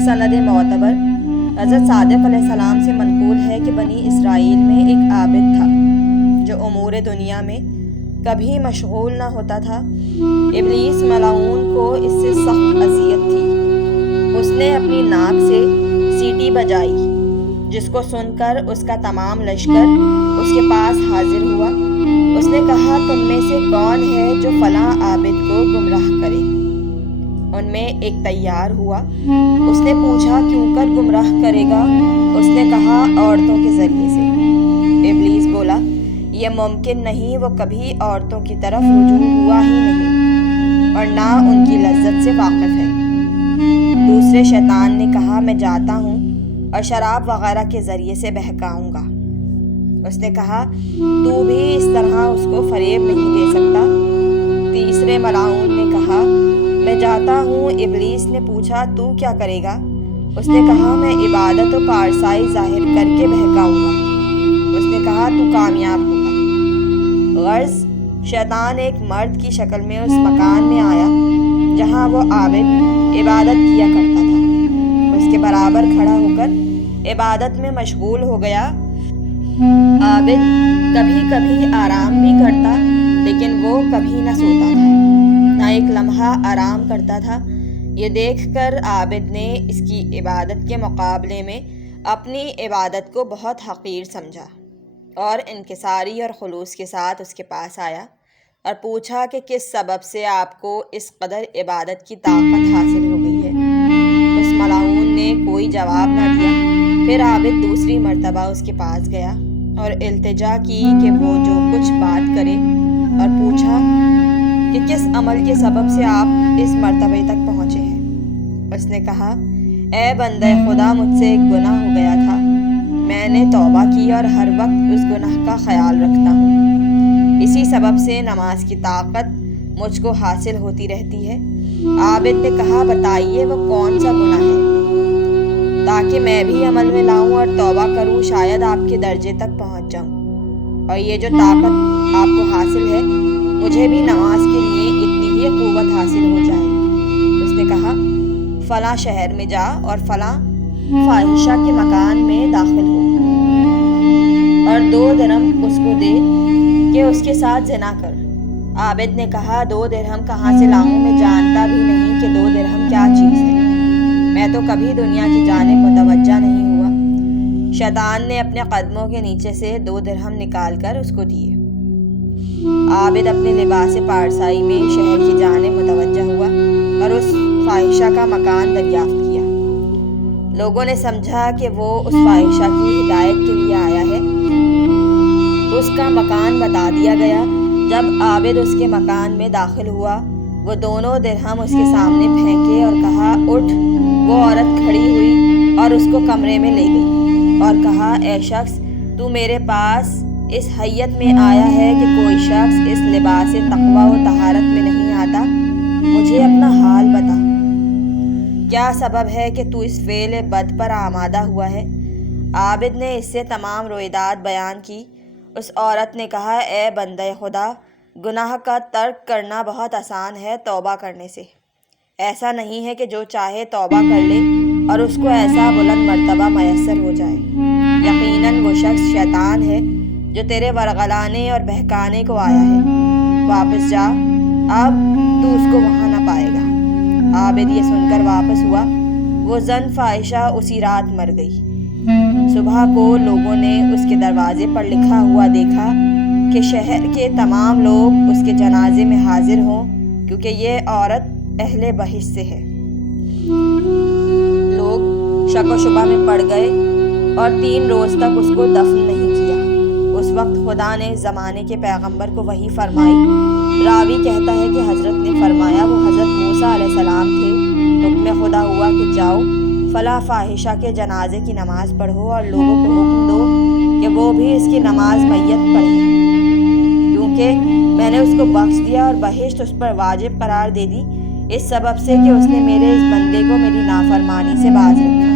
سند معتبر حضرت صادق علیہ السلام سے منقول ہے کہ بنی اسرائیل میں ایک عابد تھا جو امور دنیا میں کبھی مشغول نہ ہوتا تھا۔ ابلیس ملعون کو اس سے سخت اذیت تھی۔ اس نے اپنی ناک سے سیٹی بجائی، جس کو سن کر اس کا تمام لشکر اس کے پاس حاضر ہوا۔ اس نے کہا، تم میں سے کون ہے جو فلاں عابد کو گمراہ کرے؟ ان میں ایک تیار ہوا۔ اس نے پوچھا، کیوں کر گمراہ کرے گا؟ اس نے کہا، عورتوں کے ذریعے سے۔ ابلیس بولا، یہ ممکن نہیں، وہ کبھی عورتوں کی طرف رجوع ہوا ہی نہیں اور نہ ان کی لذت سے واقف ہے۔ دوسرے شیطان نے کہا، میں جاتا ہوں اور شراب وغیرہ کے ذریعے سے بہکاؤں گا۔ اس نے کہا، تو بھی اس طرح اس کو فریب نہیں دے سکتا۔ تیسرے ملعون نے کہا، میں جاتا ہوں۔ ابلیس نے پوچھا، تو کیا کرے گا؟ اس نے کہا، میں عبادت و پارسائی ظاہر کر کے بہکاؤں گا۔ اس نے کہا، تو کامیاب ہوگا۔ غرض شیطان ایک مرد کی شکل میں اس مکان میں آیا جہاں وہ عابد عبادت کیا کرتا تھا۔ اس کے برابر کھڑا ہو کر عبادت میں مشغول ہو گیا۔ عابد کبھی کبھی آرام بھی کرتا، لیکن وہ کبھی نہ سوتا تھا، نہ ایک لمحہ آرام کرتا تھا۔ یہ دیکھ کر عابد نے اس کی عبادت کے مقابلے میں اپنی عبادت کو بہت حقیر سمجھا اور انکساری اور خلوص کے ساتھ اس کے پاس آیا اور پوچھا کہ کس سبب سے آپ کو اس قدر عبادت کی طاقت حاصل ہو گئی ہے۔ اس ملعون نے کوئی جواب نہ دیا۔ پھر عابد دوسری مرتبہ اس کے پاس گیا اور التجا کی کہ وہ جو کچھ بات کرے، اور پوچھا کہ کس عمل کے سبب سے آپ اس مرتبے تک پہنچے ہیں۔ اس نے کہا، اے بندہ خدا، مجھ سے ایک گناہ ہو گیا تھا۔ میں نے توبہ کی اور ہر وقت اس گناہ کا خیال رکھتا ہوں۔ اسی سبب سے نماز کی طاقت مجھ کو حاصل ہوتی رہتی ہے۔ عابد نے کہا، بتائیے وہ کون سا گناہ ہے تاکہ میں بھی عمل میں لاؤں اور توبہ کروں، شاید آپ کے درجے تک پہنچ جاؤں، اور یہ جو طاقت آپ کو حاصل ہے مجھے بھی نماز کے لیے اتنی ہی قوت حاصل ہو جائے۔ اس نے کہا، فلاں شہر میں جا اور فلاں فاحشہ کے مکان میں داخل ہو اور 2 درہم اس کو دے کہ اس کے ساتھ زنا کر۔ عابد نے کہا، 2 درہم کہاں سے لاؤں؟ میں جانتا بھی نہیں کہ 2 درہم کیا چیز ہے۔ میں تو کبھی دنیا کی جانب متوجہ نہیں ہوا۔ شیطان نے اپنے قدموں کے نیچے سے 2 درہم نکال کر اس کو دیے۔ عابد اپنے لباس پارسائی میں شہر کی جانب متوجہ ہوا اور اس فاحشہ کا مکان دریافت کیا۔ لوگوں نے سمجھا کہ وہ اس فاحشہ کی ہدایت کے لیے آیا ہے۔ اس کا مکان بتا دیا گیا۔ جب عابد اس کے مکان میں داخل ہوا، وہ دونوں درہم اس کے سامنے پھینکے اور کہا، اٹھ۔ وہ عورت کھڑی ہوئی اور اس کو کمرے میں لے گئی اور کہا، اے شخص، تو میرے پاس اس حیت میں آیا ہے کہ کوئی شخص اس لباس تقویٰ و طہارت میں نہیں آتا۔ مجھے اپنا حال بتا، کیا سبب ہے کہ تو اس فعل بد پر آمادہ ہوا ہے؟ عابد نے اس سے تمام رویداد بیان کی۔ اس عورت نے کہا، اے بندہ خدا، گناہ کا ترک کرنا بہت آسان ہے توبہ کرنے سے۔ ایسا نہیں ہے کہ جو چاہے توبہ کر لے اور اس کو ایسا بلند مرتبہ میسر ہو جائے۔ یقیناً وہ شخص شیطان ہے جو تیرے ورغلانے اور بہکانے کو آیا ہے۔ واپس جا، اب تو اس کو وہاں نہ پائے گا۔ عابد یہ سن کر واپس ہوا۔ وہ زن فاحشہ اسی رات مر گئی۔ صبح کو لوگوں نے اس کے دروازے پر لکھا ہوا دیکھا کہ شہر کے تمام لوگ اس کے جنازے میں حاضر ہوں، کیونکہ یہ عورت اہل بہشت سے ہے۔ لوگ شک و شبہ میں پڑ گئے اور 3 روز تک اس کو دفن نہیں کیا۔ اس وقت خدا نے زمانے کے پیغمبر کو وحی فرمائی۔ راوی کہتا ہے کہ حضرت نے فرمایا، وہ حضرت موسیٰ علیہ السلام تھے۔ حکم خدا ہوا کہ جاؤ، فلاں فاحشہ کے جنازے کی نماز پڑھو اور لوگوں کو حکم دو کہ وہ بھی اس کی نماز میت پڑھیں، کیونکہ میں نے اس کو بخش دیا اور بہشت اس پر واجب قرار دے دی، اس سبب سے کہ اس نے میرے اس بندے کو میری نافرمانی سے باز رکھا۔